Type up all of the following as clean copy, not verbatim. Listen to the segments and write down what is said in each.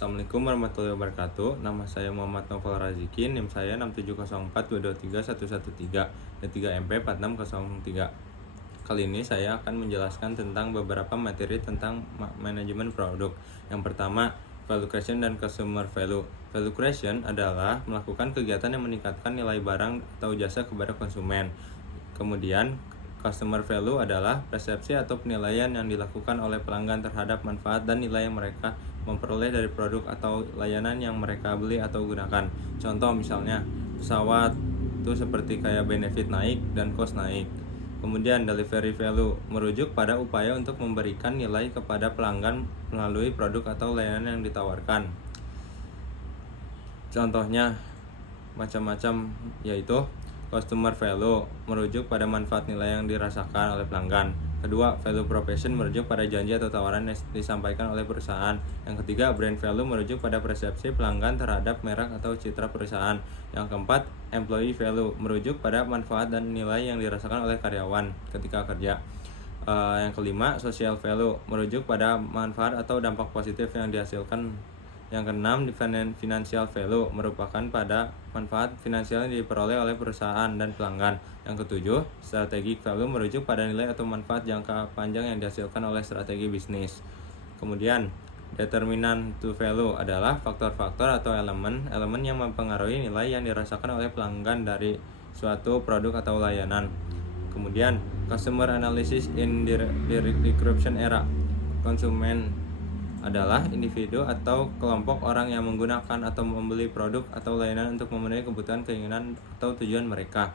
Assalamualaikum warahmatullahi wabarakatuh. Nama saya Muhammad Novel Raziki, NIM saya 67042231113 dan 3MP4603. Kali ini saya akan menjelaskan tentang beberapa materi tentang manajemen produk. Yang pertama, value creation dan consumer value. Value creation adalah melakukan kegiatan yang meningkatkan nilai barang atau jasa kepada konsumen. Kemudian, customer value adalah persepsi atau penilaian yang dilakukan oleh pelanggan terhadap manfaat dan nilai yang mereka memperoleh dari produk atau layanan yang mereka beli atau gunakan. Contoh misalnya, pesawat itu seperti kayak benefit naik dan cost naik. Kemudian delivery value merujuk pada upaya untuk memberikan nilai kepada pelanggan melalui produk atau layanan yang ditawarkan. Contohnya macam-macam, yaitu customer value merujuk pada manfaat nilai yang dirasakan oleh pelanggan. Kedua, value proposition merujuk pada janji atau tawaran yang disampaikan oleh perusahaan. Yang ketiga, brand value merujuk pada persepsi pelanggan terhadap merek atau citra perusahaan. Yang keempat, employee value merujuk pada manfaat dan nilai yang dirasakan oleh karyawan ketika kerja. Yang kelima, social value merujuk pada manfaat atau dampak positif yang dihasilkan. Yang keenam, financial value merupakan pada manfaat finansial yang diperoleh oleh perusahaan dan pelanggan. Yang ketujuh, strategic value merujuk pada nilai atau manfaat jangka panjang yang dihasilkan oleh strategi bisnis. Kemudian, determinant to value adalah faktor-faktor atau elemen yang mempengaruhi nilai yang dirasakan oleh pelanggan dari suatu produk atau layanan. Kemudian, customer analysis in the disruption era. Konsumen adalah individu atau kelompok orang yang menggunakan atau membeli produk atau layanan untuk memenuhi kebutuhan, keinginan, atau tujuan mereka.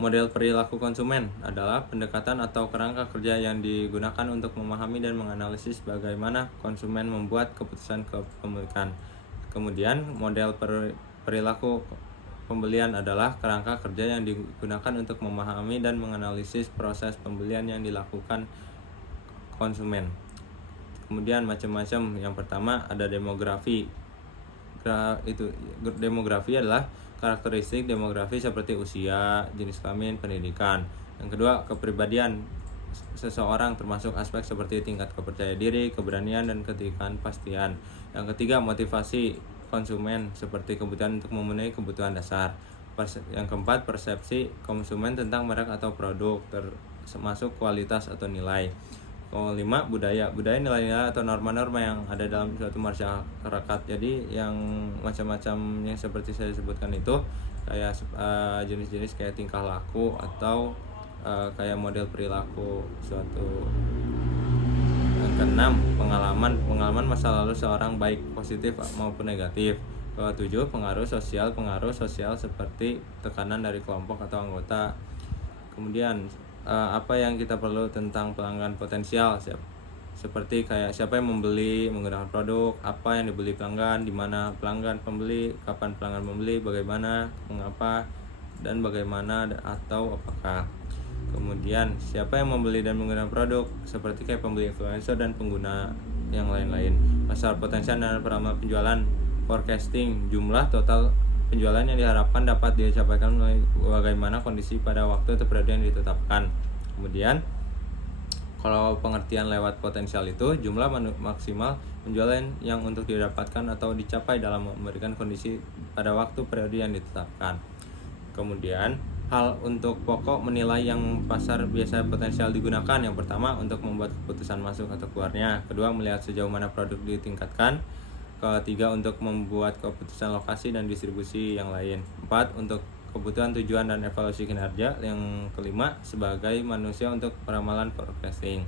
Model perilaku konsumen adalah pendekatan atau kerangka kerja yang digunakan untuk memahami dan menganalisis bagaimana konsumen membuat keputusan kepemilikan. Kemudian, model perilaku pembelian adalah kerangka kerja yang digunakan untuk memahami dan menganalisis proses pembelian yang dilakukan konsumen. Kemudian macam-macam. Yang pertama ada demografi. Demografi adalah karakteristik demografi seperti usia, jenis kelamin, pendidikan. Yang kedua, kepribadian seseorang termasuk aspek seperti tingkat kepercayaan diri, keberanian, dan ketidakpastian. Yang ketiga, motivasi konsumen seperti kebutuhan untuk memenuhi kebutuhan dasar. Yang keempat, persepsi konsumen tentang merek atau produk termasuk kualitas atau nilai. Kelima, budaya nilai-nilai atau norma-norma yang ada dalam suatu masyarakat. Jadi yang macam-macam yang seperti saya sebutkan itu kayak jenis-jenis kayak tingkah laku atau kayak model perilaku suatu. Yang keenam, pengalaman masa lalu seorang baik positif maupun negatif. Ketujuh, pengaruh sosial seperti tekanan dari kelompok atau anggota. Kemudian apa yang kita perlu tentang pelanggan potensial, seperti kayak siapa yang membeli menggunakan produk, apa yang dibeli pelanggan, di mana pelanggan pembeli, kapan pelanggan membeli, bagaimana, mengapa, dan bagaimana atau apakah. Kemudian siapa yang membeli dan menggunakan produk, seperti kayak pembeli influencer dan pengguna yang lain-lain. Pasar potensial dan peramal penjualan, forecasting jumlah total penjualan yang diharapkan dapat dicapai melalui bagaimana kondisi pada waktu atau periode yang ditetapkan. Kemudian, kalau pengertian lewat potensial itu jumlah maksimal penjualan yang untuk didapatkan atau dicapai dalam memberikan kondisi pada waktu periode yang ditetapkan. Kemudian, hal untuk pokok menilai yang pasar biasa potensial digunakan. Yang pertama, untuk membuat keputusan masuk atau keluarnya. Kedua, melihat sejauh mana produk ditingkatkan. Ketiga, untuk membuat keputusan lokasi dan distribusi yang lain. 4, untuk kebutuhan tujuan dan evaluasi kinerja. Yang kelima, sebagai manusia untuk peramalan forecasting.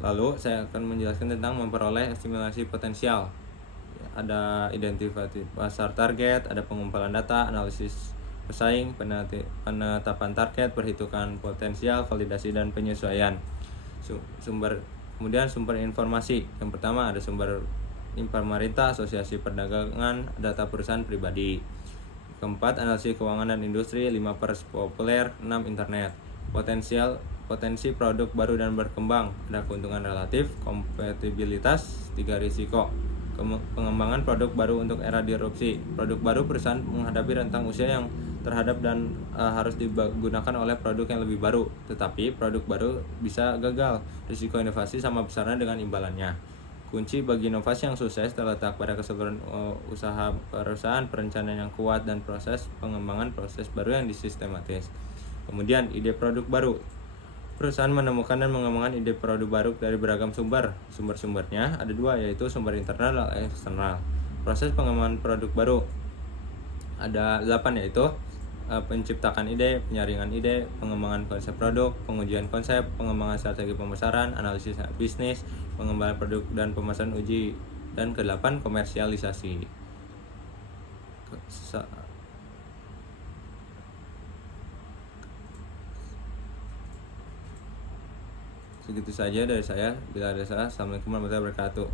Lalu saya akan menjelaskan tentang memperoleh estimasi potensial. Ada identifikasi pasar target, ada pengumpulan data, analisis pesaing, penetapan target, perhitungan potensial, validasi, dan penyesuaian. Kemudian sumber informasi. Yang pertama ada sumber pemerintah, asosiasi perdagangan, data perusahaan pribadi. Keempat, analisis keuangan dan industri. 5, pers populer. 6, internet. Potensi produk baru dan berkembang. Ada keuntungan relatif, kompatibilitas. 3, risiko. Pengembangan produk baru untuk era disrupsi. Produk baru perusahaan menghadapi rentang usia yang terhadap dan harus digunakan oleh produk yang lebih baru. Tetapi produk baru bisa gagal. Risiko inovasi sama besarnya dengan imbalannya. Kunci bagi inovasi yang sukses terletak pada keseluruhan usaha perusahaan, perencanaan yang kuat, dan proses pengembangan proses baru yang disistematis. Kemudian, ide produk baru. Perusahaan menemukan dan mengembangkan ide produk baru dari beragam sumber. Sumber-sumbernya ada dua, yaitu sumber internal dan eksternal. Proses pengembangan produk baru ada 8, yaitu penciptakan ide, penyaringan ide, pengembangan konsep produk, pengujian konsep, pengembangan strategi pemasaran, analisis bisnis, pengembangan produk dan pemasaran uji, dan ke-8 komersialisasi. Segitu saja dari saya. Bila ada salah, assalamualaikum warahmatullahi wabarakatuh.